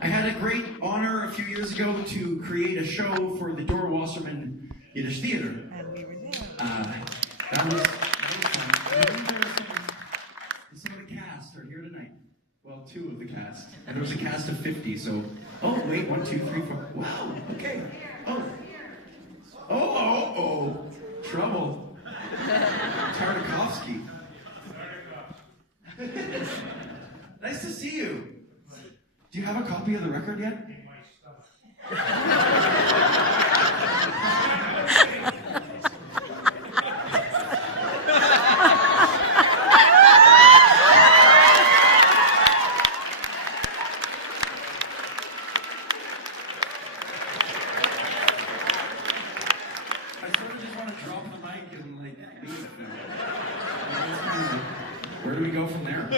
I had a great honor a few years ago to create a show for the Dora Wasserman Yiddish Theater. And we were there. That was fun. Some of the cast are here tonight. Well, two of the cast. And there was a cast of 50, so... Oh, wait, 1, 2, 3, 4... Wow, okay. Oh. Trouble. Tartakovsky. Nice to see you. Do you have a copy of the record yet? Where do we go from there?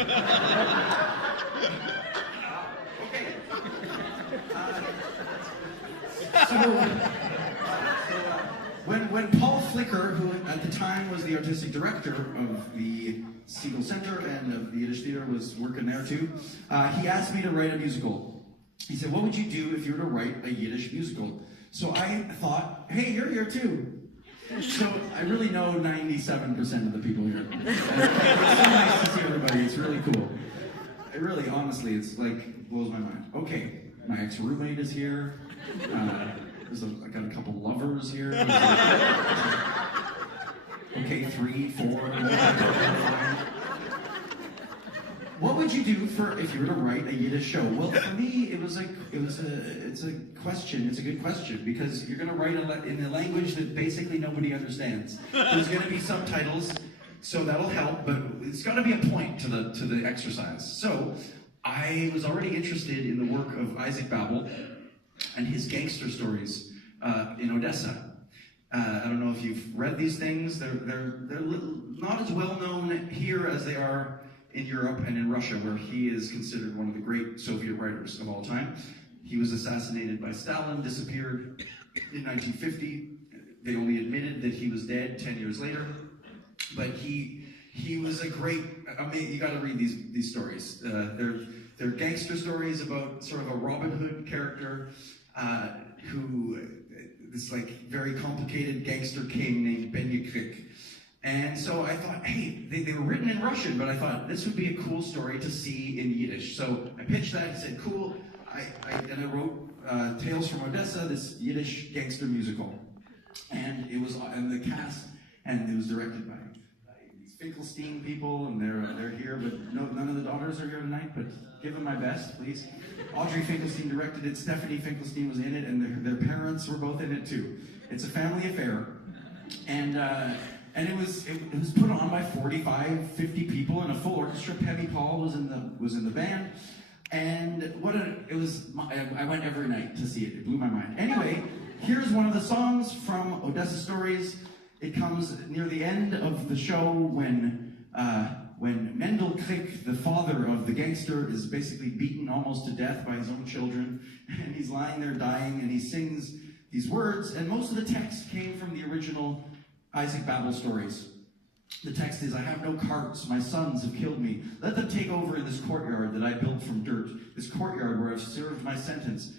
Okay. When Paul Flicker, who at the time was the artistic director of the Siegel Center and of the Yiddish Theater, was working there too, he asked me to write a musical. He said, what would you do if you were to write a Yiddish musical? So I thought, hey, you're here too. So I really know 97% of the people here. It's so nice to see everybody. It's really cool. It really, honestly, it's like, blows my mind. Okay, my ex-roommate is here. I got a couple lovers here. Okay, 3, 4. What would you do if you were to write a Yiddish show? Well, for me, it's a question. It's a good question because you're going to write in a language that basically nobody understands. There's going to be subtitles, so that'll help. But it's got to be a point to the exercise. So I was already interested in the work of Isaac Babel and his gangster stories in Odessa. I don't know if you've read these things. They're not as well known here as they are in Europe and in Russia, where he is considered one of the great Soviet writers of all time. He was assassinated by Stalin, disappeared in 1950. They only admitted that he was dead 10 years later. But he was a great, you gotta read these stories. They're gangster stories about sort of a Robin Hood character this like very complicated gangster king named Benyakrik. And so I thought, hey, they were written in Russian, but I thought this would be a cool story to see in Yiddish. So I pitched that and said, cool. And I wrote Tales from Odessa, this Yiddish gangster musical. And it was and the cast, and it was directed by these Finkelstein people, and they're here, but none of the daughters are here tonight, but give them my best, please. Audrey Finkelstein directed it, Stephanie Finkelstein was in it, and their parents were both in it too. It's a family affair. And it was put on by 45, 50 people in a full orchestra. Pemmy Paul was in the band, and I went every night to see it. It blew my mind. Anyway, here's one of the songs from Odessa Stories. It comes near the end of the show when Mendel Krick, the father of the gangster, is basically beaten almost to death by his own children, and he's lying there dying, and he sings these words, and most of the text came from the original Isaac Babel stories. The text is, I have no carts, my sons have killed me. Let them take over in this courtyard that I built from dirt, this courtyard where I've served my sentence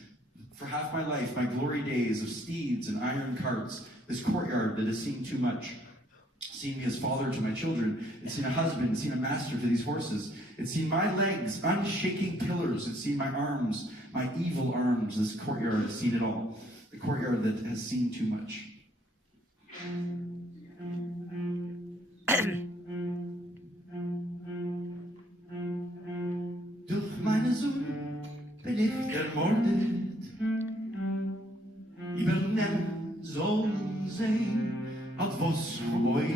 for half my life, my glory days of steeds and iron carts, this courtyard that has seen too much. Seen me as father to my children. It's seen a husband, it's seen a master to these horses. It's seen my legs, unshaking pillars. It's seen my arms, my evil arms. This courtyard has seen it all. The courtyard that has seen too much. Durch meine Sohn bin ich ermordet. Übernehmen soll sein, hat was vom euch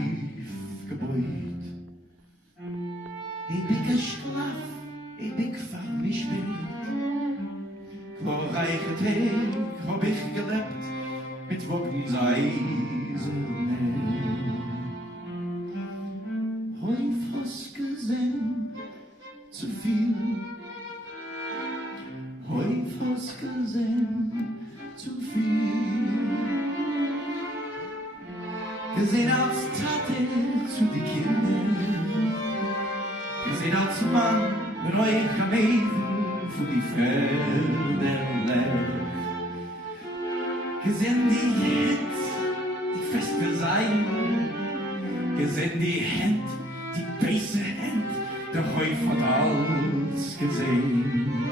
gebeut. Ich bin geschlaf, ich bin gefahren, mich spät. Glorreiche Tag hab ich gelebt, mit Wolkenseisen. Häuf hast gesehen, zu viel. Häuf hast gesehen, zu viel. Gesehen als Tate zu den Kindern. Gesehen als Mann mit euch am Leben. voor die verderleg. Gesehen die Hand, die feste sein, gesehen die Hand, die böse Hand, der Häuf hat alles gesehen.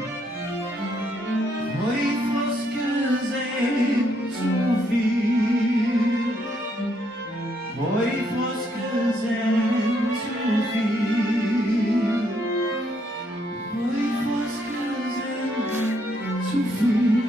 Häuf was gesehen, zu viel. Häuf was gesehen, zu viel. Häuf was gesehen, zu viel.